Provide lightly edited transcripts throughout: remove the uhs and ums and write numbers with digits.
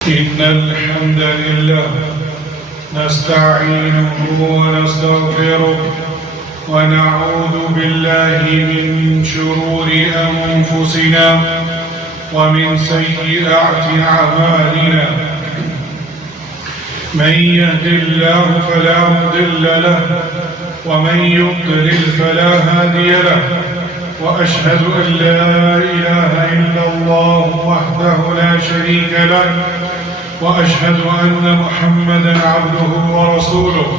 إن الحمد لله نستعينه ونستغفره ونعوذ بالله من شرور أنفسنا ومن سيئات أعمالنا. من يهد الله فلا مضل له ومن يضلل فلا هادي له، وأشهد أن لا إله إلا الله وحده لا شريك له، وأشهد أن محمدًا عبده ورسوله.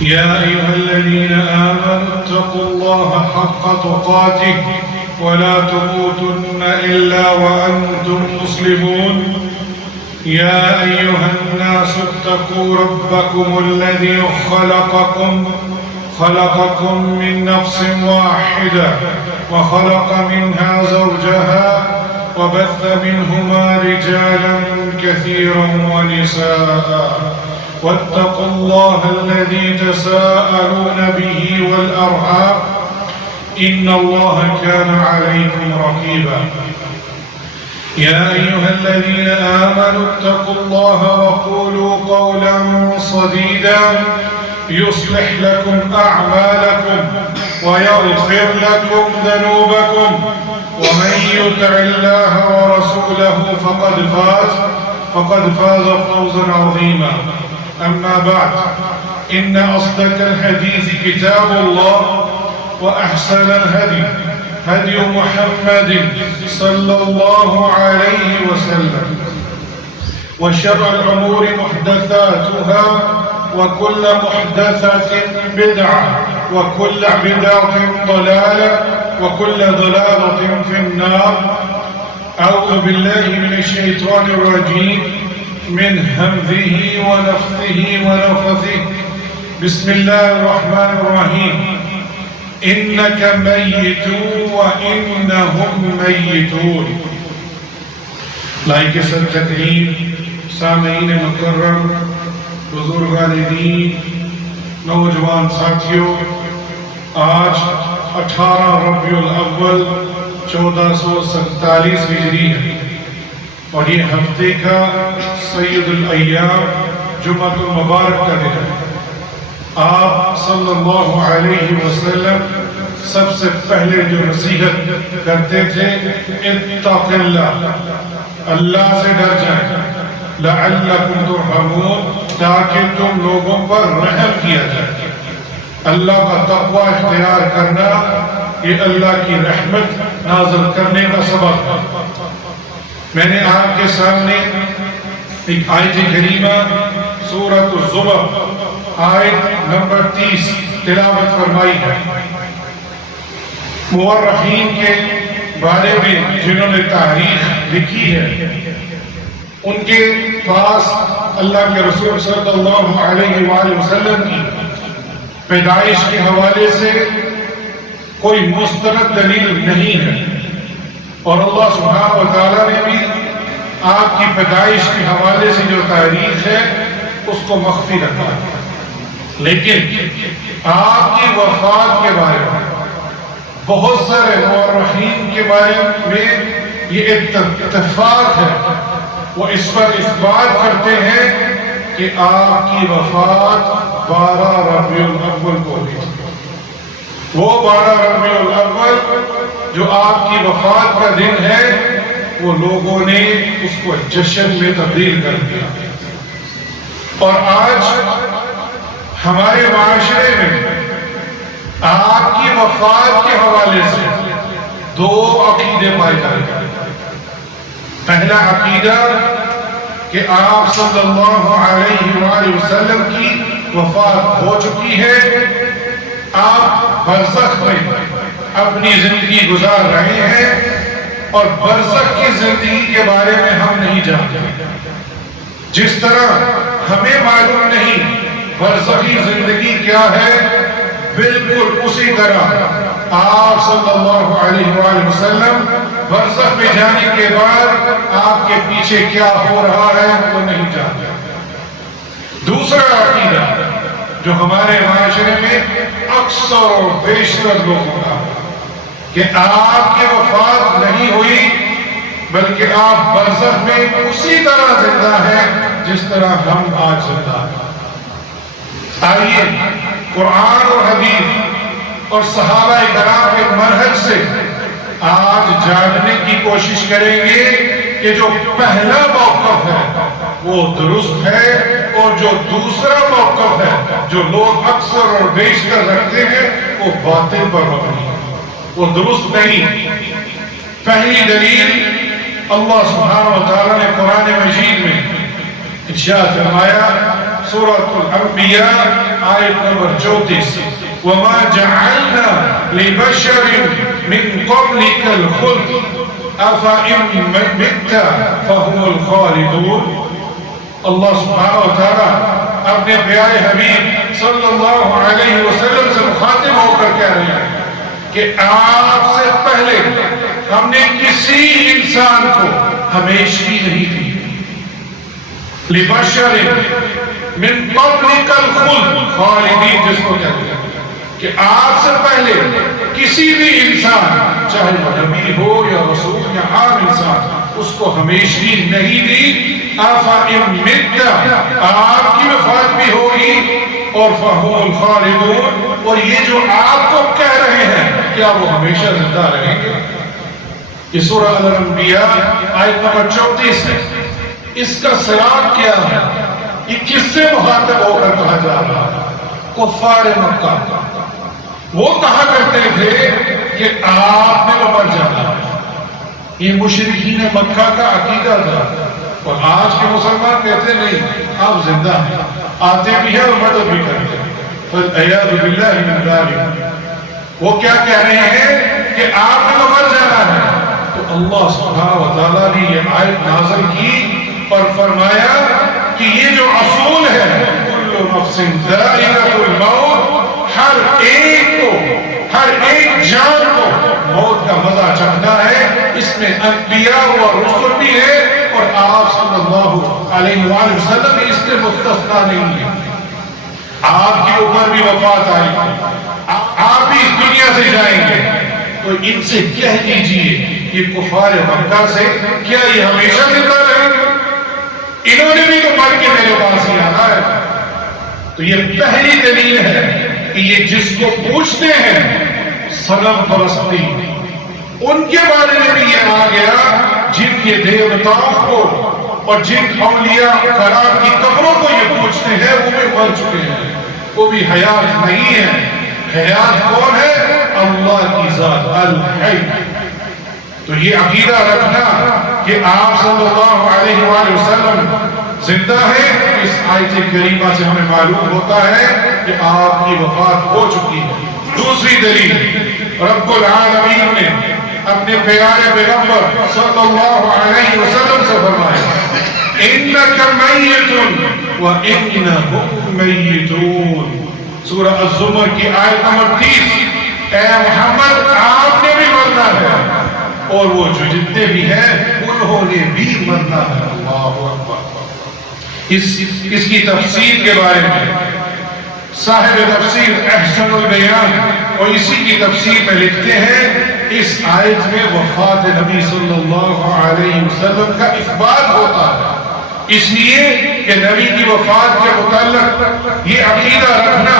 يا أيها الذين آمنوا اتقوا الله حق تقاته ولا تموتن إلا وأنتم مسلمون. يا أيها الناس اتقوا ربكم الذي خلقكم من نفس واحدة وخلق منها زوجها وبث منهما رجالا كثيرا ونساء، واتقوا الله الذي تساءلون به والأرحام إن الله كان عليكم رقيبا. يا أيها الذين آمنوا اتقوا الله وقولوا قولا سديدا يصلح لكم أعمالكم ويغفر لكم ذنوبكم، ومن يطع الله ورسوله فقد فاز فوزا عظيما. أما بعد، إن أصدق الحديث كتاب الله، وأحسن الهدي هدي محمد صلى الله عليه وسلم، وشر الأمور محدثاتها، وكل محدثة بدعة، وكل بدعة ضلالة، وكل ضلالة في النار. أعوذ بالله من الشيطان الرجيم من همزه ونفثه ونفثه. بسم الله الرحمن الرحيم. إنك ميت وإنهم ميتون. لائق سر تقریم، سامعین مکرم، بزرگان دین، نوجوان ساتھیوں، آج 18 ربیع الاول 1447 ہجری ہے اور یہ ہفتے کا سید الایام جمعہ المبارک کا دن ہے۔ آپ صلی اللہ علیہ وسلم سب سے پہلے جو نصیحت کرتے تھے، اتق اللہ، اللہ سے ڈر جائیں، لعلکم ترحمون، تاکہ تم لوگوں پر رحم کیا جائے۔ اللہ کا تقوی اختیار کرنا یہ اللہ کی رحمت نازل کرنے کا سبب ہے۔ میں نے آپ کے سامنے ایک آیت کریمہ سورۃ الزمر آیت نمبر 30 تلاوت فرمائی ہے۔ مورخین کے بارے میں جنہوں نے تاریخ لکھی ہے، ان کے پاس اللہ کے رسول صلی اللہ علیہ وآلہ وسلم کی پیدائش کے حوالے سے کوئی مستند دلیل نہیں ہے، اور اللہ سبحانہ و تعالیٰ نے بھی آپ کی پیدائش کے حوالے سے جو تاریخ ہے اس کو مخفی رکھا ہے۔ لیکن آپ کی وفات کے بارے میں بہت سارے مورخین کے بارے میں یہ اتفاق ہے، وہ اس پر اثبات کرتے ہیں کہ آپ کی وفات 12 ربیع الاول کو ہوئی۔ وہ 12 ربیع الاول جو آپ کی وفات کا دن ہے، وہ لوگوں نے اس کو جشن میں تبدیل کر دیا، اور آج ہمارے معاشرے میں آپ کی وفات کے حوالے سے 2 عقیدے پائے جاتے ہیں۔ پہلا عقیدہ کہ آپ صلی اللہ علیہ وآلہ وسلم کی وفات ہو چکی ہے، آپ برزخ میں اپنی زندگی گزار رہے ہیں، اور برزخ کی زندگی کے بارے میں ہم نہیں جانتے۔ جس طرح ہمیں معلوم نہیں برزخی زندگی کیا ہے، بالکل اسی طرح آپ صلی اللہ علیہ وآلہ وسلم برزخ میں جانے کے بعد آپ کے پیچھے کیا ہو رہا ہے وہ نہیں جانتے۔ دوسرا عقیدہ جو ہمارے معاشرے میں اکثر اور بیشتر لوگوں کا کہ آپ کی وفات نہیں ہوئی، بلکہ آپ برزخ میں اسی طرح زندہ ہیں جس طرح ہم آج زندہ ہیں۔ آئیے قرآن اور حدیث اور صحابہ کرام کے منہج سے آج جاننے کی کوشش کریں گے کہ جو پہلا موقف ہے وہ درست ہے اور جو دوسرا موقف ہے جو لوگ اکثر اور بیشتر رکھتے ہیں وہ باطل پر مبنی ہے، وہ درست نہیں۔ پہلی دلیل اللہ سبحانہ و تعالیٰ نے قرآن مجید میں ارشاد فرمایا، سورۃ الانبیاء آیت نمبر 34، وَمَا جَعَلْنَا لِبَشَرٍ مِّن قَبْلِكَ الْخُلْدَ أَفَإِن مِتَّ فَهُمُ الْخَالِدُونَ۔ اللہ سبحانہ و تعالیٰ اپنے پیارے حبیب صلی اللہ علیہ وسلم سے مخاطب ہو کر کہہ رہے ہیں کہ آپ سے پہلے ہم نے کسی انسان کو ہمیشگی نہیں دی۔ لِبَشَرٍ مِّن قَبْلِكَ الْخُلْدَ، خالدین جس کو کہتے ہیں کہ آپ سے پہلے کسی بھی انسان، چاہے وہ نبی ہو یا رسول یا عام انسان، اس کو ہمیشگی نہیں دی۔ أَفَإِن مِتَّ، آپ کی وفات بھی ہوگی، اور فَهُمُ الْخَالِدُونَ، اور یہ جو آپ کو کہہ رہے ہیں کیا وہ ہمیشہ زندہ رہیں گے؟ یہ سورہ الانبیاء آیت نمبر 34 ہے۔ اس کا سیاق کیا ہے؟ یہ کس سے مخاطب ہو کر کہا جا رہا ہے؟ کفار مکہ۔ وہ کہا کرتے تھے کہ آپ نے مر جانا ہے، یہ مشرکین مکہ کا عقیدہ تھا، اور آج کے مسلمان کہتے نہیں آپ زندہ ہیں، آتے بھی ہیں اور مدد بھی کرتے ہیں۔ فَالْعِيَاذُ بِاللَّهِ مِنْ ذَلِكَ، وہ کیا کہہ رہے ہیں کہ آپ نے مر جانا ہے۔ تو اللہ سبحانہ و تعالیٰ نے یہ آیت نازل کی اور فرمایا کہ یہ جو اصول ہے كُلُّ نَفْسٍ ذَائِقَةُ الْمَوْتِ، ہر ایک کو، ہر ایک جان کو موت کا مزہ چکھنا ہے۔ اس میں انبیاء اور رسل بھی ہے، اور آپ صلی اللہ علیہ وآلہ وسلم بھی اس کے مستثنیٰ نہیں ہے۔ آپ کے اوپر بھی وفات آئی، آپ بھی اس دنیا سے جائیں گے، تو ان سے کہہ دیجئے یہ کفار مکہ سے، کیا یہ ہمیشہ زندہ رہیں گے؟ انہوں نے بھی تو مر کے میرے پاس ہی آنا ہے۔ تو یہ پہلی دلیل ہے کہ یہ جس کو پوچھتے ہیں صنم پرستی، ان کے بارے میں بھی یہ آ گیا جن کے دیوتاؤں کو اور جن اولیاء کرام کی قبروں کو یہ پوچھتے ہیں وہ بھی مر چکے ہیں، وہ بھی حیات نہیں ہے۔ حیات کون ہے؟ اللہ کی ذات الحی۔ تو یہ عقیدہ رکھنا کہ آپ صلی اللہ علیہ وآلہ وسلم زندہ ہے، اس آیت کریمہ سے ہمیں معلوم ہوتا ہے کہ آپ کی وفات ہو چکی ہے۔ دوسری دلیل، رب العالمین نے اپنے پیارے پیغمبر صلی اللہ علیہ وسلم سے فرمایا، إِنَّكَ مَيِّتٌ وَإِنَّهُمْ مَيِّتُونَ، سورہ الزمر کی آیت نمبر 30۔ اے محمد آپ نے بھی مرنا ہے، اور وہ جو جتنے بھی ہیں انہوں نے بھی مرنا ہے۔ اللہ اکبر۔ اس کی تفسیر کے بارے میں صاحب تفسیر احسن البیان اور اسی کی تفسیر میں لکھتے ہیں، اس آیت میں وفات نبی صلی اللہ علیہ وسلم کا اثبات ہوتا ہے، اس لیے کہ نبی کی وفات کے متعلق یہ عقیدہ رکھنا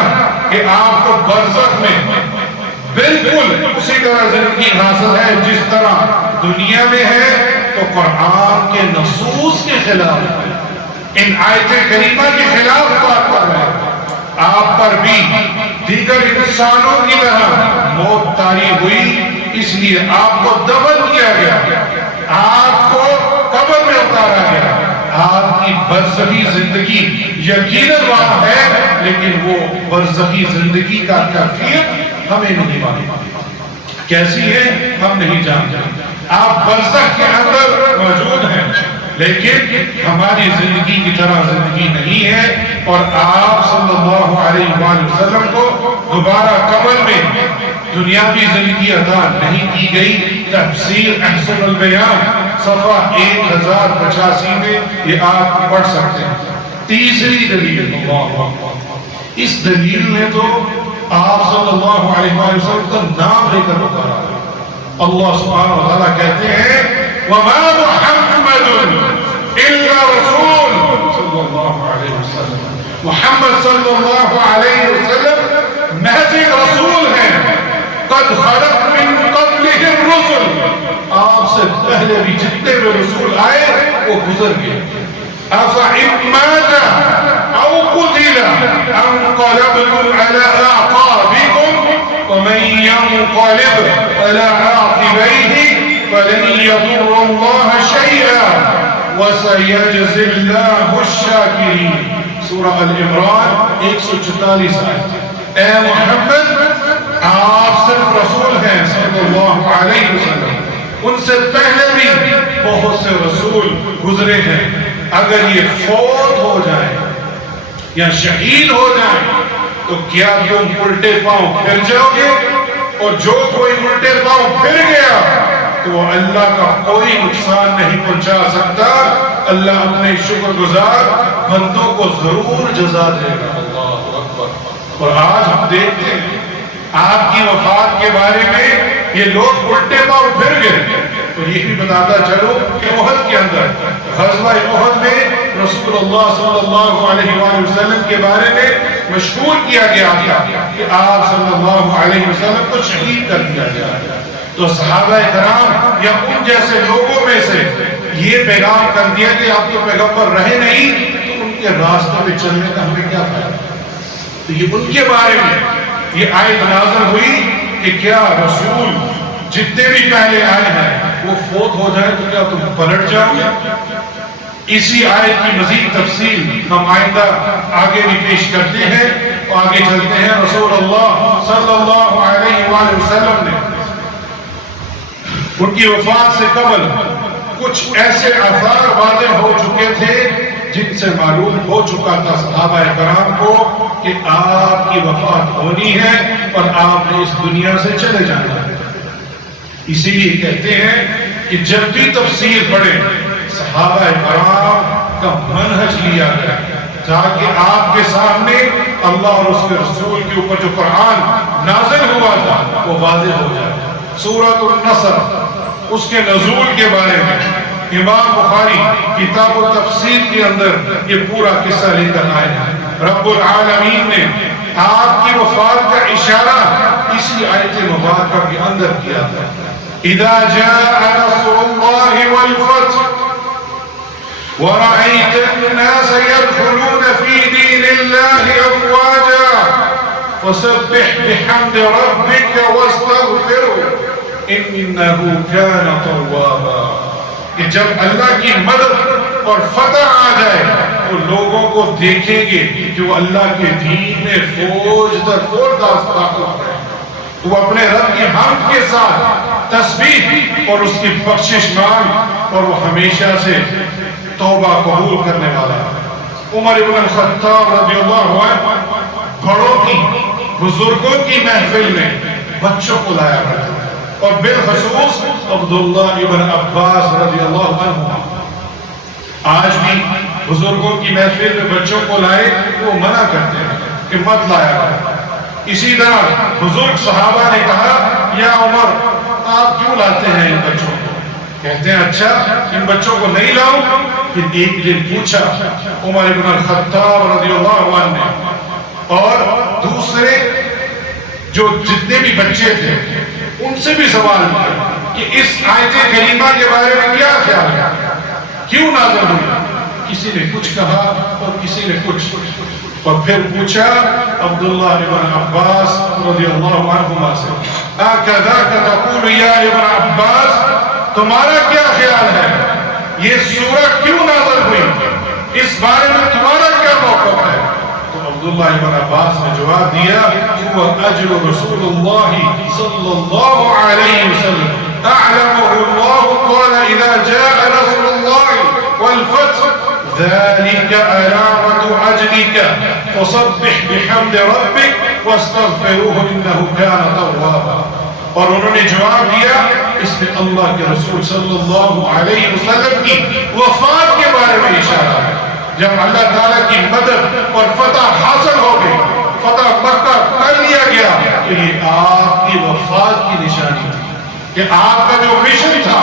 کہ آپ کو برزخ میں بالکل اسی طرح زندگی حاصل ہے جس طرح دنیا میں ہے، تو قرآن کے نصوص کے خلاف ہے، ان آیت کریمہ کے خلاف بات کر رہا ہے۔ آپ پر بھی دیگر انسانوں کی طرح موت طاری ہوئی، اس لیے آپ کو دفن کیا گیا، آپ کو قبر میں اتارا گیا۔ آپ کی برزخی زندگی یقیناً وہاں ہے، لیکن وہ برزخی زندگی کا کیفیت ہمیں نہیں معلوم، کیسی ہے ہم نہیں جانتے۔ آپ برزخ کے اندر موجود ہیں، لیکن ہماری زندگی کی طرح زندگی نہیں ہے، اور آپ صلی اللہ علیہ وآلہ وسلم کو دوبارہ قبر میں دنیاوی زندگی عطا نہیں کی گئی۔ تفسیر احسن البیان صفحہ 1085 میں یہ آپ پڑھ سکتے ہیں۔ تیسری دلیل، اللہ اکبر، اس دلیل نے تو آپ صلی اللہ علیہ وآلہ وسلم کا نام لے کر اتارا۔ اللہ سبحانہ و تعالیٰ کہتے ہیں وما محمد الا رسول صلی اللہ علیہ وسلم. محمد صلی اللہ علیہ وسلم محض ایک رسول ہیں. قد خلت من قبلہ الرسل، آپ سے پہلے بھی جتنے بھی رسول آئے وہ گزر گئے. افإن مات او قتل انقلبتم على اعقابكم ومن ينقلب على عاقبيه فلن يضر الله شيئا وسيجزي الله الشاكرين. سورہ العمران 144 آیت. اے محمد، آپ صرف رسول ہیں صلی اللہ علیہ وسلم. ان سے پہلے بھی بہت سے رسول گزرے ہیں. اگر یہ فوت ہو جائے یا شہید ہو جائے تو کیا تم الٹے پاؤں پھر جاؤ گے؟ اور جو کوئی الٹے پاؤں پھر گیا تو وہ اللہ کا کوئی نقصان نہیں پہنچا سکتا. اللہ اپنے شکر گزار بندوں کو ضرور جزا دے گا. اللہ اکبر. اور آج ہم دیکھتے ہیں آپ کی وفات کے بارے میں یہ لوگ الٹے پاؤں پھر گئے. تو یہ بھی بتاتا چلو کہ احد کے اندر غزوہ احد میں رسول اللہ صلی اللہ علیہ وآلہ وسلم کے بارے میں مشہور کیا گیا تھا کہ آپ صلی اللہ علیہ وسلم کو شہید کر دیا گیا. تو صحابہ کرام یا ان جیسے لوگوں میں سے یہ پیغام کر دیا کہ آپ تو پیغمبر رہے نہیں، تو ان کے راستے میں چلنے کا ہمیں کیا فائدہ. تو یہ ان کے بارے میں یہ آیت نازل ہوئی کہ کیا رسول جتنے بھی پہلے آئے ہیں وہ فوت ہو جائے تو کیا تم پلٹ جاؤ گے؟ اسی آیت کی مزید تفصیل ہم آئندہ آگے بھی پیش کرتے ہیں. آگے چلتے ہیں. رسول اللہ صلی اللہ علیہ وآلہ وسلم نے ان کی وفات سے قبل کچھ ایسے آثار واضح ہو چکے تھے جن سے معلوم ہو چکا تھا صحابہ کرام کو کہ آپ کی وفات ہونی ہے اور آپ نے اس دنیا سے چلے جانا ہے. اسی لیے کہتے ہیں کہ جب بھی تفسیر پڑھے صحابہ کرام کا منہج لیا گیا تاکہ آپ کے سامنے اللہ اور اس کے رسول کے اوپر جو قرآن نازل ہوا تھا وہ واضح ہو جائے. سورۃ النصر اس کے نزول کے بارے میں امام بخاری کتاب التفسیر کے اندر یہ پورا قصہ لے کر آئے ہیں. رب العالمین نے آپ کی وفات کا اشارہ اسی آیت مبارکہ کے اندر کیا تھا. اذا جاء نصر اللہ والفتح ورأيت الناس يدخلون في دين الله أفواجا فسبح بحمد ربك واستغفره إنه كان توابا. کہ جب اللہ کی مدد اور فتح آ جائے تو لوگوں کو دیکھیں گے کہ وہ اللہ کے دین میں فوج در فوج داخل ہے. وہ اپنے رب کی حمد کے ساتھ تسبیح اور اس کی بخشش مانگ اور وہ ہمیشہ سے توبہ قبول کرنے والا ہے. عمر ابن الخطاب رضی اللہ عنہ بڑوں کی بزرگوں کی محفل میں بچوں کو لایا کرتے اور بالخصوص عبداللہ ابن عباس رضی اللہ عنہ. آج بھی بزرگوں کی محفل میں بچوں کو لائے وہ منع کرتے ہیں کہ مت لایا کریں. اسی طرح بزرگ صحابہ نے کہا یا عمر آپ کیوں لاتے ہیں ان بچوں کو؟ کہتے ہیں اچھا ان بچوں کو نہیں لاؤں. پھر ایک دن پوچھا عمر ابن الخطاب رضی اللہ عنہ نے اور دوسرے جو جتنے بھی بچے تھے ان سے بھی سوال کیا کہ اس آیت کریمہ کے بارے میں کیا خیال ہے، کیوں نازل ہوئی؟ کسی نے کچھ کہا اور کسی نے کچھ. اور پھر پوچھا عبداللہ ابن عباس رضی اللہ عنہما سے اَكَذَاكَ تَقُولُ يَا ابن عباس، تمہارا کیا خیال ہے یہ سورہ کیوں نازل ہوئی، اس بارے میں تمہارا کیا موقف ہے؟ تو عبداللہ ابن عباس نے جواب دیا هو اجل رسول اللہ صلی اللہ علیہ وسلم اعلمه اللہ قال اذا جاء نصر اللہ والفتح ذلك علامة عجلك فصبح بحمد ربك واستغفروه انه كان توابا. اور انہوں نے جواب دیا اس میں اللہ کے رسول صلی اللہ علیہ وسلم کی وفات کے بارے میں اشارہ ہے. جب اللہ تعالیٰ کی مدد اور فتح حاصل ہو گئی، فتح مکہ کر لیا گیا، تو یہ آپ کی وفات کی نشانی تھی کہ آپ کا جو مشن تھا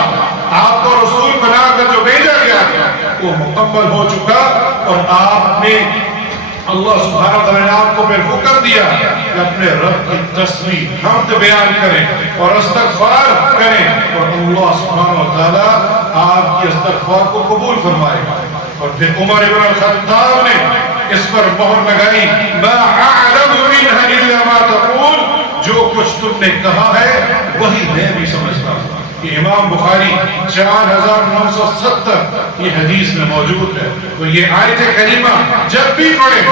آپ کو رسول بنا کر جو بھیجا گیا وہ مکمل ہو چکا، اور آپ نے اللہ سبحانہ وتعالیٰ نے آپ کو پھر حکم دیا کہ اپنے رب کی تسبیح حمد بیان کریں اور استغفار کریں، اور اللہ سبحانہ وتعالیٰ آپ کی استغفار کو قبول فرمائے گا۔ اور پھر عمر بن الخطاب نے اس پر مہر لگائی، ما اعلم منها الا ما تقول، جو کچھ تم نے کہا ہے وہی میں بھی سمجھتا ہوں۔ یہ امام بخاری 4970 یہ حدیث میں موجود ہے۔ تو یہ آیت کریمہ جب بھی پڑھیں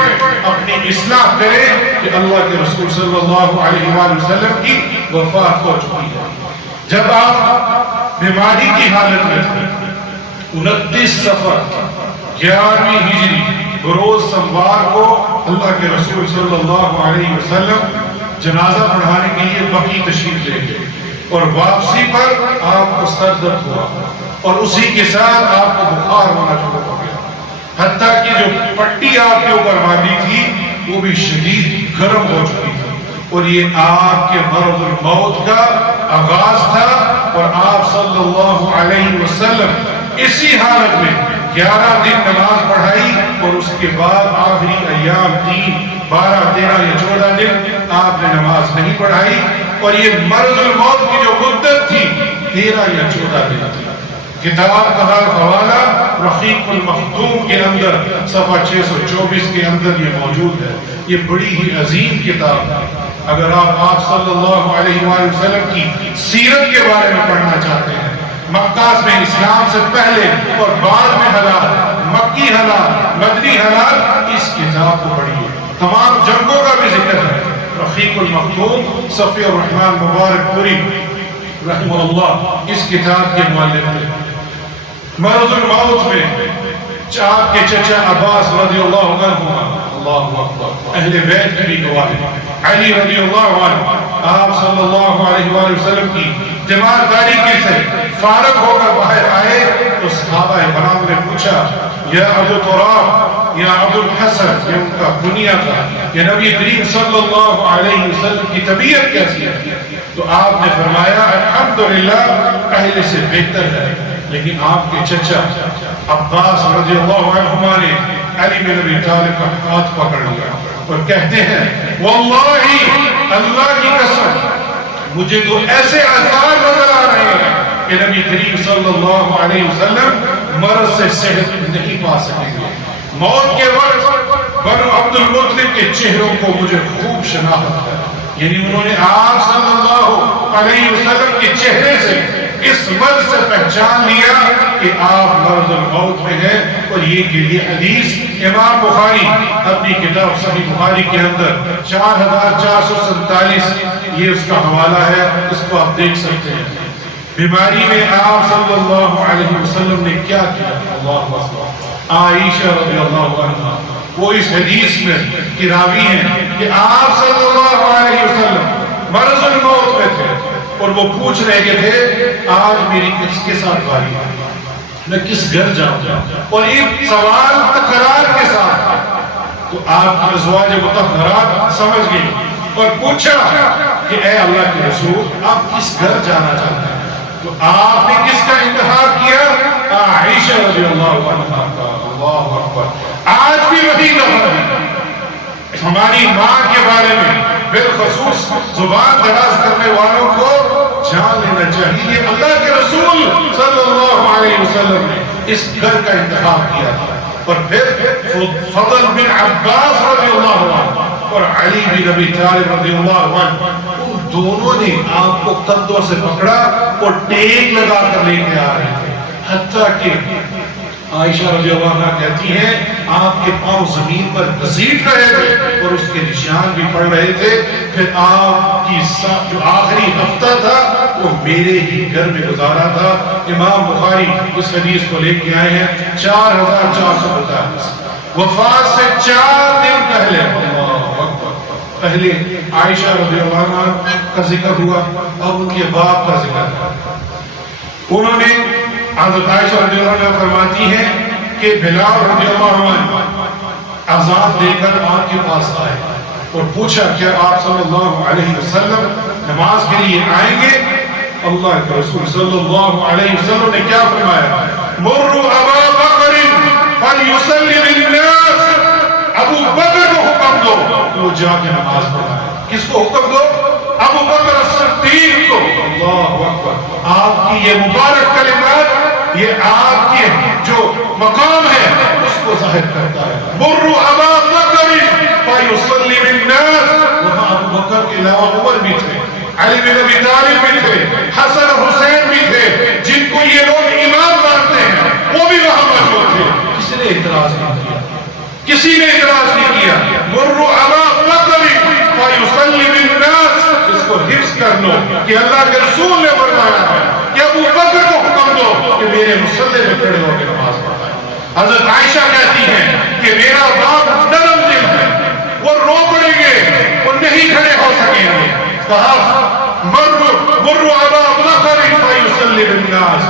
اپنی اصلاح کریں کہ اللہ کے رسول صلی اللہ علیہ وآلہ وسلم کی وفات ہو چکی ہے۔ جب آپ بیماری کی حالت میں تھے، 29 صفر 11ویں ہجری بروز سوموار کو اللہ کے رسول صلی اللہ علیہ وسلم جنازہ پڑھانے کے لیے بقیع تشریف لے گئے، اور واپسی پر آپ کو سر درد ہوا، اور اسی کے ساتھ آپ کو بخار ہونا شروع ہو گیا، حتیٰ کہ جو پٹی آپ کے اوپر باندھی تھی وہ بھی شدید گرم ہو چکی تھی، اور یہ آپ کے مرض الموت کا آغاز تھا۔ اور آپ صلی اللہ علیہ وسلم اسی حالت میں 11 دن نماز پڑھائی، اور اس کے بعد آخری ایام 3، 12، 13 یا 14 دن آپ نے نماز نہیں پڑھائی، اور یہ مرض الموت کی جو مدت تھی 13 یا 14 دن تھی۔ کتاب کا حوالہ رقیق المختوم کے اندر صفحہ 624 کے اندر یہ موجود ہے۔ یہ بڑی ہی عظیم کتاب ہے۔ اگر آپ صلی اللہ علیہ وآلہ وسلم کی سیرت کے بارے میں پڑھنا چاہتے ہیں، مکہ میں اسلام سے پہلے اور بعد میں حالات، مکی حالات، مدنی حالات، اس کتاب کو پڑھیے۔ تمام جنگوں کا بھی ذکر ہے۔ رقیق المختوم صفی الرحمن مبارک پوری رحمہ اللہ اس کتاب کے مؤلف ہیں۔ مرض الموت میں آپ کے چچا عباس رضی اللہ عنہ، اللہ اکبر، اہل بیت کی بھی گواہی، علی رضی اللہ عنہ آپ صلی اللہ علیہ وآلہ وسلم کی تیمارداری کے سے فارغ ہو کر باہر آئے تو صحابہ کرام نے پوچھا، یا ابو تراب، یا ابو الحسن، یہ ان کا کنیہ تھا، کہ نبی کریم صلی اللہ علیہ وسلم کی طبیعت کیسی ہے؟ تو آپ نے فرمایا الحمدللہ پہلے سے بہتر ہے، لیکن آپ کے چچا عباس رضی اللہ عنہما نے علی بن ابی طالب کا ہاتھ پکڑ لیا اور کہتے ہیں واللہ اللہ کی قسم مجھے تو ایسے آثار نظر آ رہے ہیں کہ نبی کریم صلی اللہ علیہ وسلم مرض سے صحت نہیں پا سکیں گے۔ موت کے وقت بنو عبد المطلب کے چہروں کو مجھے خوب شناخت ہے، یعنی انہوں نے آپ صلی اللہ علیہ وسلم کے چہرے سے اس مرض سے پہچان لیا کہ آپ مرض الموت میں ہیں۔ اور یہ حدیث امام بخاری اپنی کتاب صحیح بخاری کے اندر 4447 یہ اس کا حوالہ ہے، اس کو آپ دیکھ سکتے ہیں۔ بیماری میں آپ صلی اللہ علیہ وسلم نے کیا کیا؟ اللہ اکبر۔ عائشہ رضی اللہ عنہ وہ اس حدیث میں کی راوی ہیں کہ آپ صلی اللہ علیہ وسلم مرض الموت میں تھے، اور وہ پوچھ رہے تھے آج میری کس کے ساتھ باری ہے، میں کس گھر جاؤں، اور ایک سوال تکرار کے ساتھ۔ تو آپ کی ازواج مطہرات سمجھ گئی اور پوچھا کہ اے اللہ کے رسول آپ کس گھر جانا چاہتے ہیں؟ تو آپ نے کس کا انتخاب کیا؟ عائشہ رضی اللہ عنہا کا۔ اللہ اکبر۔ آج بھی وہی نظر ہے ہماری ماں کے بارے میں، بالخصوص زبان دراز کرنے والوں کو جان لینا چاہیے اللہ کے رسول صلی اللہ علیہ وسلم نے اس گھر کا انتخاب کیا تھا۔ اور پھر فضل بن عباس رضی اللہ عنہ اور علی بن ابی طالب رضی اللہ عنہ ان دونوں نے آپ کو کندھوں سے پکڑا اور ٹیک لگا کر لے کے آ رہے تھے، حتیٰ کہ عائشہ رضی اللہ عنہ کہتی ہیں آپ کے پاؤں زمین پر گھسیٹ رہے تھے اور اس کے نشان بھی پڑ رہے تھے۔ پھر آپ کی جو آخری ہفتہ تھا وہ میرے ہی گھر میں گزارا تھا۔ امام بخاری اس حدیث کو لے کے آئے ہیں 4442۔ وفات سے 4 دن پہلے پہلے عائشہ رضی اللہ عنہ کا ذکر ہوا اور ان کے باپ کا ذکر ہوا۔ انہوں نے حضرت عائشہ رضی اللہ عنہ فرماتی ہیں کہ بلال رضی اللہ عنہ اذان دے کر آپ کے پاس آئے اور پوچھا کیا آپ صلی اللہ علیہ وسلم نماز کے لیے آئیں گے؟ اللہ کے رسول صلی اللہ علیہ وسلم نے کیا فرمایا؟ مروا ابا بکر فلیصلی بالناس، ابو بکر کو حکم دو کہ وہ جا کے نماز پڑھائے۔ کس کو حکم دو؟ ابو بکر الصدیق کو۔ اللہ اکبر، آپ کی یہ مبارک کلمات، یہ آپ کے جو مقام ہے اس کو ظاہر کرتا ہے۔ مروا ابا بکر فلیصلی بالناس، وہاں ابو بکر کے علاوہ عمر بھی تھے، علی بن ابی طالب بھی تھے، حسن حسین بھی تھے، جن کو یہ لوگ امام مانتے ہیں، وہ بھی وہاں موجود تھے۔ کسی نے اعتراض نہیں کیا، کسی نے اعتراض نہیں کیا۔ مروا ابا بکر فلیصلی بالناس، اس کو حفظ کر لو کہ اللہ کے رسول نے فرمایا ہے کہ ابو بکر کو حکم دو کہ میرے مصلی میں کھڑے ہو کے نماز پڑھائے۔ حضرت عائشہ کہتی ہیں کہ میرا باپ نرم دل ہے، وہ رو پڑیں گے، وہ نہیں کھڑے ہو سکیں گے۔ کہا مروا ابا بکر فلیصلی بالناس،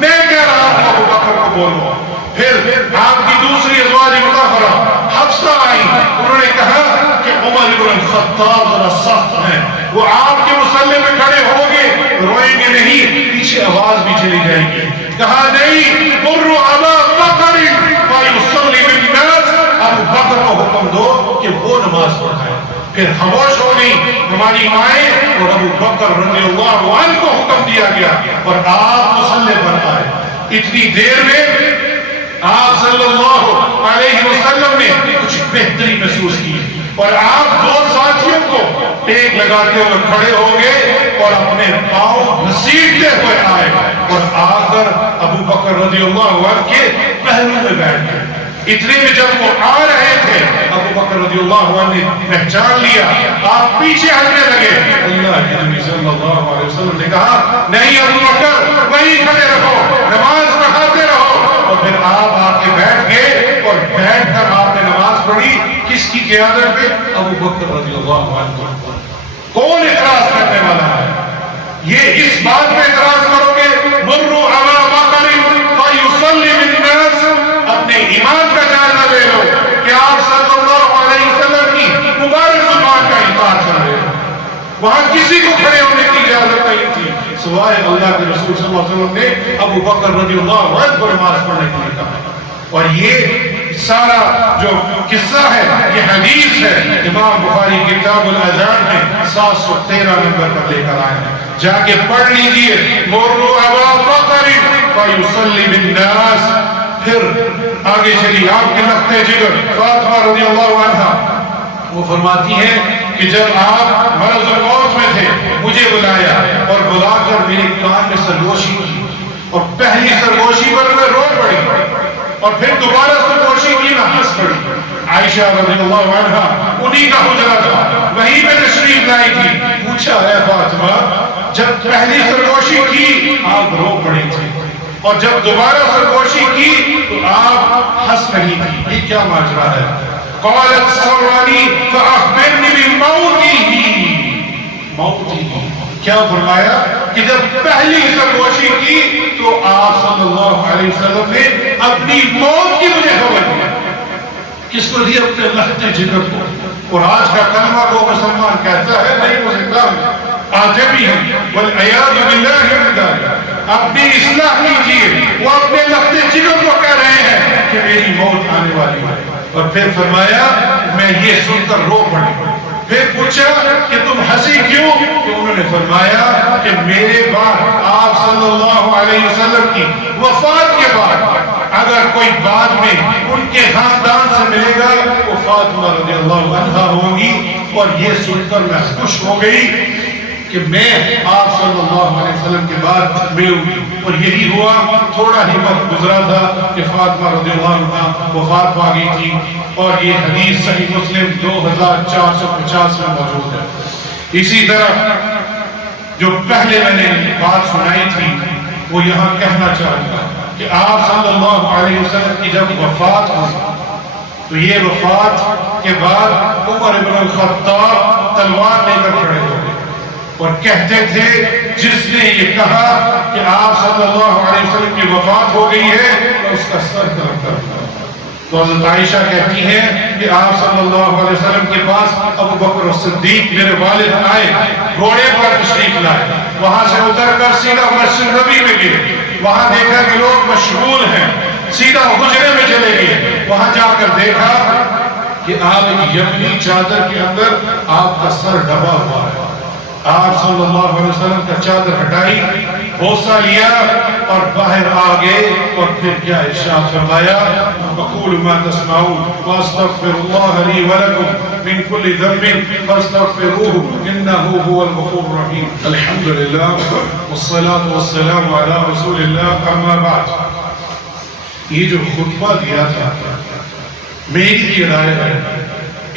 میں کہہ رہا ہوں ابو بکر کو بولو۔ پھر آپ کی دوسری ازواج مطہرہ حفصہ آئی، انہوں نے کہا کہ عمر بن الخطاب ذرا سخت ہیں، وہ آپ کے مصلی میں کھڑے ہوں گے، روئیں گے نہیں، پیچھے آواز بھی چلی جائے گی۔ کہا نہیں، مروا ابا بکر فلیصلی بالناس، ابو بکر کو حکم دو کہ وہ نماز پڑھائے۔ پھر خاموش ہو گئی ہماری مائیں، اور ابو بکر رضی اللہ عنہ کو حکم دیا گیا اور آپ مصلی پر آئے۔ اتنی دیر میں آپ صلی اللہ علیہ وسلم نے کچھ بہتری محسوس کی، اور آپ دو ساتھیوں کو ٹیک لگاتے ہوئے کھڑے ہو گئے اور اپنے پاؤں گھسیٹتے ہوئے آئے، اور آ کر ابو بکر رضی اللہ عنہ کے پہلو میں بیٹھ گئے۔ اتنے میں جب وہ آ رہے تھے، ابو بکر رضی اللہ عنہ نے پہچان لیا، آپ پیچھے ہٹنے لگے۔ اللہ کے نبی صلی اللہ علیہ وسلم نے کہا نہیں ابو بکر، وہیں کھڑے رہو، نماز پڑھاتے رہو۔ اور پھر آپ آ کے بیٹھ گئے، اور بیٹھ کر آپ نے نماز پڑھی۔ کس کی قیادت پہ؟ ابو بکر رضی اللہ عنہ۔ کون اعتراض کرنے والا ہے؟ یہ اس بات پہ اعتراض کرو گے مروا ابا بکر فلیصلی بالناس، اپنے ایمان کا جائزہ لے لو کہ آپ صلی اللہ علیہ وسلم کی مبارک زبان کا انکار کر رہے ہو۔ وہاں کسی کو کھڑے ہونے کی اجازت نہیں تھی سوائے اللہ کے رسول صلی اللہ علیہ وسلم نے ابو بکر رضی اللہ عنہ کو نماز پڑھنے کے لیے کہا۔ اور یہ سارا جو قصہ ہے، یہ حدیث ہے، امام بخاری کتاب الاذان میں 713 نمبر پر لے کر آئے ہیں، جا کے پڑھ لیجئے۔ مروا ابا بکر فلیصلی بالناس۔ پھر آگے چلی آپ کے لخت جگر فاطمہ رضی اللہ عنہ، وہ فرماتی ہیں کہ جب آپ مرض الموت میں تھے، مجھے بلایا اور بلا کر میرے کان میں سرگوشی کی، اور پہلی سرگوشی پر میں رو پڑی، اور پھر دوبارہ سرگوشی کی، میں ہنس پڑی۔ عائشہ رضی اللہ عنہ انہی کا حجرہ تھا، وہیں پہ تشریف لائی تھی۔ پوچھا اے فاطمہ، جب پہلی سرگوشی کی آپ رو پڑی تھی، اور جب دوبارہ سرگوشی کی تو آپ ہنس رہی تھی، یہ کیا ماجرا ہے؟ قالت سرانی فاخبرنی بموتی، موتی، کیا فرمایا کہ جب پہلی سرگوشی کی تو آپ صلی اللہ علیہ وسلم نے اپنی موت کی مجھے خبر دی۔ کس کو دی؟ اپنے لخت جگر کو۔ اور آج کا کلمہ کو مسلمان کہتا ہے نہیں، وہ زندہ ہے، آجمی ہے، والعیاذ باللہ من ذالک۔ اپنی اصلاح کیجیے، وہ اپنے لخت جگر کو کہہ رہے ہیں کہ میری موت آنے والی ہے۔ اور پھر فرمایا میں یہ سن کر رو پڑی۔ پھر پوچھا کہ تم ہنسی کیوں؟ تو انہوں نے فرمایا کہ میرے بعد آپ صلی اللہ علیہ وسلم کی وفات کے بعد اگر کوئی بعد میں ان کے خاندان سے ملے گا وہ فاطمہ رضی اللہ عنہا ہوگی، اور یہ سن کر میں خوش ہو گئی کہ میں آپ صلی اللہ علیہ وسلم کے بعد ملوں گی۔ اور یہی ہوا، تھوڑا ہی وقت گزرا تھا کہ فاطمہ رضی اللہ عنہا وفات پا گئی تھی، اور یہ حدیث صحیح مسلم 2450 میں موجود ہے۔ اسی طرح جو پہلے میں نے بات سنائی تھی وہ یہاں کہنا چاہوں گا کہ آپ صلی اللہ علیہ وسلم کی جب وفات ہوئی تو یہ وفات کے بعد عمر بن الخطاب تلوار لے کر کھڑے ہو گئے اور کہتے تھے جس نے یہ کہا کہ آپ صلی اللہ علیہ وسلم کی وفات ہو گئی ہے اس کا سر قلم کر دیا۔ تو حضرت عائشہ کہتی ہیں کہ آپ صلی اللہ علیہ وسلم کے پاس ابو بکر صدیق میرے والد آئے، گھوڑے پر تشریف لائے، وہاں سے اتر کر سیدھا مسجد نبی میں گئے، وہاں دیکھا کہ لوگ مشغول ہیں، سیدھا حجرے میں چلے گئے، وہاں جا کر دیکھا کہ آپ ایک یمنی چادر کے اندر آپ کا سر ڈبا ہوا ہے۔ آپ صلی اللہ علیہ وسلم کا چادر ہٹائی، بوسہ لیا اور باہر آ گئے، اور پھر کیا ارشاد فرمایا، اقول ما تسمعون واستغفر الله لي ولكم من كل ذنب فاستغفروه انه هو الغفور الرحيم۔ الحمد لله والصلاة والسلام على رسول الله، اما بعد۔ یہ جو خطبہ دیا تھا، میری یہ رائے ہے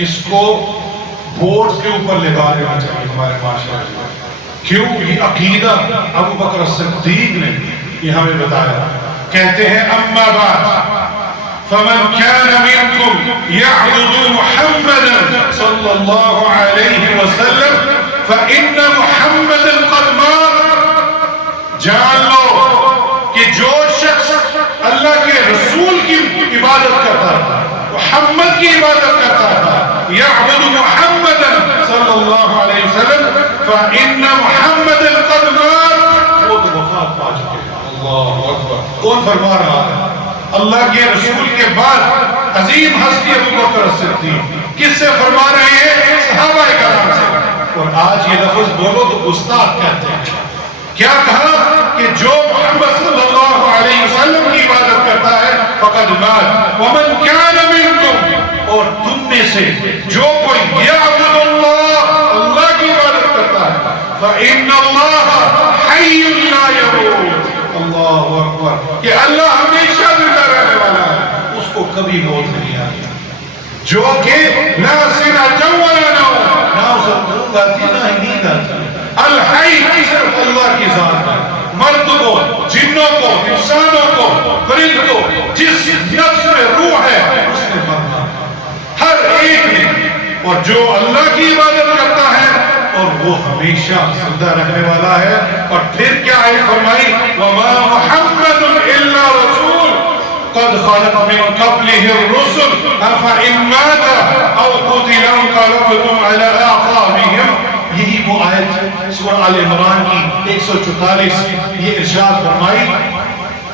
اس کو بورڈ کے اوپر لگا دینا چاہیے ہمارے معاشرے میں۔ کیوں؟ یہ عقیدہ ابو بکر صدیق نے یہ ہمیں بتایا۔ کہتے ہیں اما بعد فمن كان منكم يعبد محمدا صلی اللہ علیہ وسلم فإن محمدا قد مات۔ جان لو کہ جو شخص اللہ کے رسول کی عبادت کرتا تھا، محمد کی عبادت کرتا تھا، يعبد محمدا صلی اللہ علیہ وسلم فإن محمدا قد مات، وہ تو وفات پا چکے ہیں۔ اللہ اکبر۔ کون فرما رہا ہے؟ اللہ کے رسول کے بعد عظیم ہستی ابو بکر صدیق۔ کس سے فرما رہے ہیں؟ صحابہ کرام سے۔ اور آج یہ لفظ بولو تو استاد کہتے ہیں۔ کیا کہا کہ جو محمد صلی اللہ علیہ وسلم کی عبادت کرتا ہے فقد مات ومن كان منكم، اور تم میں سے جو کوئی یعبد اللہ کی عبادت کرتا ہے فإن اللہ حی لا يموت۔ اللہ اکبر، کہ اللہ ہمیشہ زندہ رہنے والا ہے، اس کو کبھی موت نہیں آئی، جو کہ لا سنۃ ولا نوم، نہ اسے اونگ آتی نہ ہی نیند آتی۔ الحی صرف اللہ کی ذات ہے۔ مرد کو، جنوں کو، انسانوں کو، پرند کو، جس نفس میں روح ہے اس نے مرنا ہر ایک نے، اور جو اللہ کی عبادت کرتا ہے اور وہ ہمیشہ زندہ رہنے والا ہے۔ اور پھر کیا ہے فرمائی، وما محمد الا رسول قد خلت من قبله الرسل افإن مات او قتل انقلبتم على اعقابهم۔ یہی وہ آیت سورہ آل عمران کی 144، یہ ارشاد فرمائی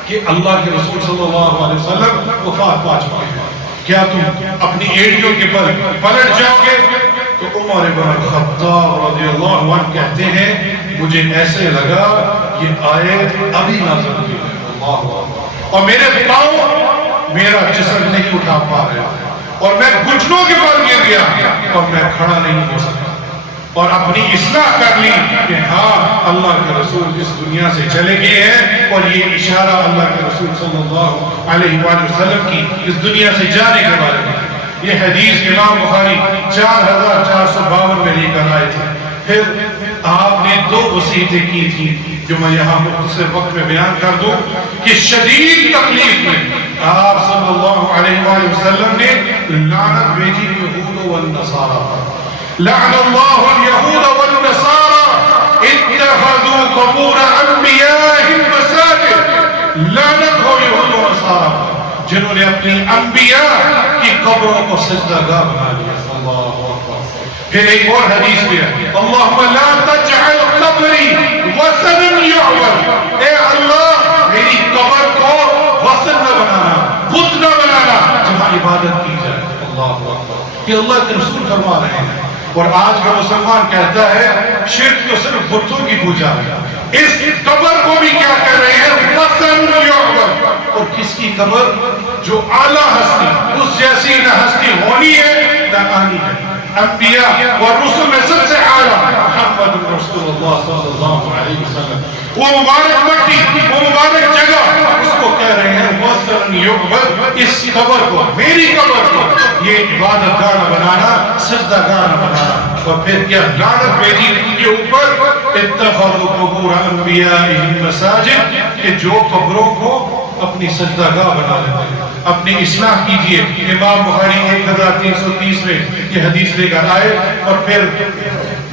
کہ اللہ کے رسول صلی اللہ علیہ وسلم وفات پا چکے ہیں، کیا تم اپنی ایڑیوں کے پر پلٹ جاؤ گے؟ تو عمر بن الخطاب رضی اللہ عنہ کہتے ہیں مجھے ایسے لگا یہ آیت ابھی نازل ہوئی ہے، اللہ، اور میرے پاؤں میرا جسم نہیں اٹھا پا رہے اور میں گھٹنوں کے بل گر گیا اور میں کھڑا نہیں ہو سکا، اور اپنی اصلاح کر لی کہ ہاں اللہ کے رسول اس دنیا سے چلے گئے ہیں، اور یہ اشارہ اللہ کے رسول صلی اللہ علیہ وآلہ وسلم کی اس دنیا سے جانے کے بارے میں۔ یہ حدیث امام بخاری 4452 میں لے کر آئے تھے۔ پھر آپ نے 2 وصیتیں کی تھی جو میں یہاں مختصر وقت میں بیان کر دوں کہ شدید تکلیف میں آپ صلی اللہ علیہ وآلہ وسلم نے لعنت بھیجی یہود والنصارہ پر۔ لعن اللہ اليہود والنصارى اتخذوا قبور انبیائهم مساجد۔ لعنت ہو یہود و نصارہ جنہوں نے اپنی انبیاء کی قبروں کو سجدہ گاہ بنا لیا۔ اللہ اکبر۔ پھر ایک اور حدیث میں اللہم لا تجعل قبری وثنا یعبد، اے اللہ میری قبر کو وثن نہ بنانا، بت نہ بنانا جہاں عبادت کی جائے۔ اللہ اکبر۔ یہ اللہ کے رسول فرما رہے ہیں، اور آج کا مسلمان کہتا ہے شرک تو صرف بتوں کی پوجا ہے، اس قبر کو بھی کیا کر رہے ہیں؟ وثن یعبد۔ اور کس کی قبر؟ جو اعلیٰ ہستی، اس جیسی نہ ہستی ہونی ہے نہ آنی ہے۔ انبیاء اور رسل میں سب سے اعلیٰ محمد رسول اللہ صلی اللہ علیہ وسلم، وہ مبارک مٹی، وہ مبارک جگہ، اس کو کہہ رہے ہیں وثن یعبد۔ اس قبر کو، میری قبر کو یہ عبادت گاہ نہ بنانا، سجدہ گاہ نہ بنانا۔ اور پھر کیا لعنت بھیجی ان کے اوپر، اتخذوا قبور انبیائهم مساجد، کہ جو قبروں کو اپنی سجدہ گاہ بنا لیتے ہیں۔ اپنی اصلاح کیجئے۔ امام بخاری 1330 میں یہ حدیث لے کر آئے، اور پھر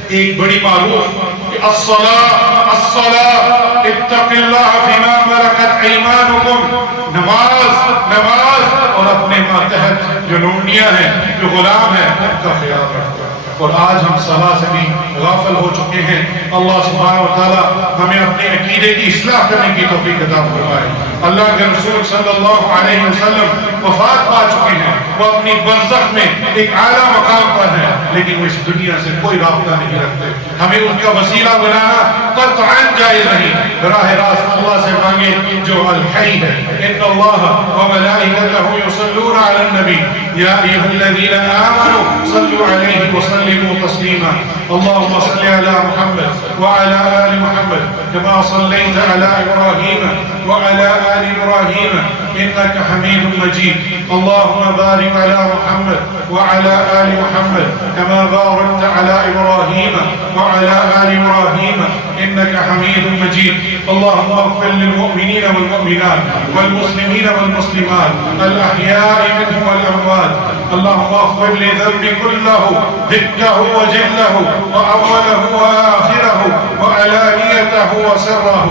ایک بڑی معروف الصلاة الصلاة اتق اللہ فیما ملکت ایمانکم، نماز نماز، اور اپنے ماتحت جو لونڈیاں ہیں، جو غلام ہیں، ان کا خیال رکھو۔ اور آج ہم صلاح سے بھی غافل ہو چکے ہیں۔ اللہ سبحانہ وتعالی ہمیں اپنے عقیدے کی اصلاح کرنے کی توفیق عطا فرمائے۔ اللہ کے رسول صلی اللہ علیہ وسلم وفات پا چکے ہیں، وہ اپنی برزخ میں ایک اعلیٰ مقام پر ہیں، لیکن وہ اس دنیا سے کوئی رابطہ نہیں رکھتے۔ ہمیں ان کا وسیلہ بنانا قطعاً جائز نہیں، براہ راست اللہ سے مانگے جو الحی ہے۔ ان اللہ وملائکتہ یصلون علی النبی یا ایھا الذین آمنوا صلوا علیہ وسلموا تسلیما۔ اللهم صل على محمد وعلى آل محمد كما صليت على إبراهيم وعلى آل إبراهيم إنك حميد مجيد۔ اللهم بارك على محمد وعلى آل محمد كما باركت على إبراهيم وعلى آل إبراهيم إنك حميد مجيد۔ اللهم اغفر للمؤمنين والمؤمنات والمسلمين والمسلمات الأحياء منهم والأموات۔ اللهم اغفر لذنبي كله دقه وجله وأوله وآخره وعلانيته وسره۔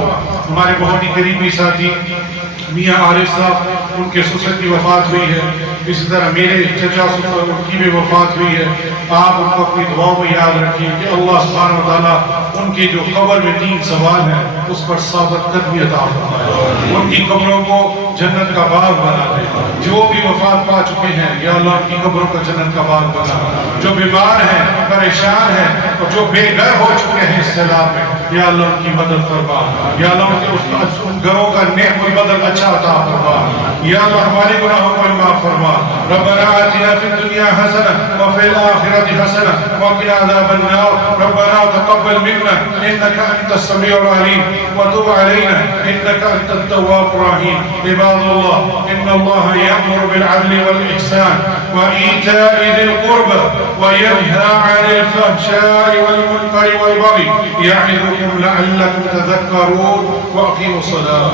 ہمارے بہت ہی قریبی ساتھی میاں عارف صاحب، ان کے سسر کی وفات ہوئی ہے، اسی طرح میرے چچا سسر ان کی بھی وفات ہوئی ہے۔ آپ ان کو اپنی دعاؤں میں یاد رکھیں کہ اللہ سبحانہ وتعالیٰ ان کی جو قبر میں 3 سوال ہیں اس پر ثابت قدمی عطا فرمائے، ان کی قبروں کو جنت کا باغ بنا دے۔ جو بھی وفات پا چکے ہیں یا اللہ ان کی قبروں کا جنت کا باغ بنا، جو بیمار ہیں، پریشان ہیں اور جو بے گھر ہو چکے ہیں اس سیلاب میں، یا اللہ ان کی مدد فرما، یا اللہ ان گھروں کا نعم البدل اچھا عطا فرما، یا اللہ ہمارے گناہوں کو معاف فرما۔ ربنا آتنا فی الدنیا حسنہ وفی الآخرۃ حسنہ وقنا عذاب النار۔ ربنا تقبل منا انك انت السميع العليم وتب علينا انك انت التواب الرحيم۔ عباد الله ان الله يأمر بالعدل والإحسان وإيتاء ذي القربى وينهى عن الفحشاء والمنكر والبغي يعظكم لعلكم تذكرون۔ وأقيموا الصلاة۔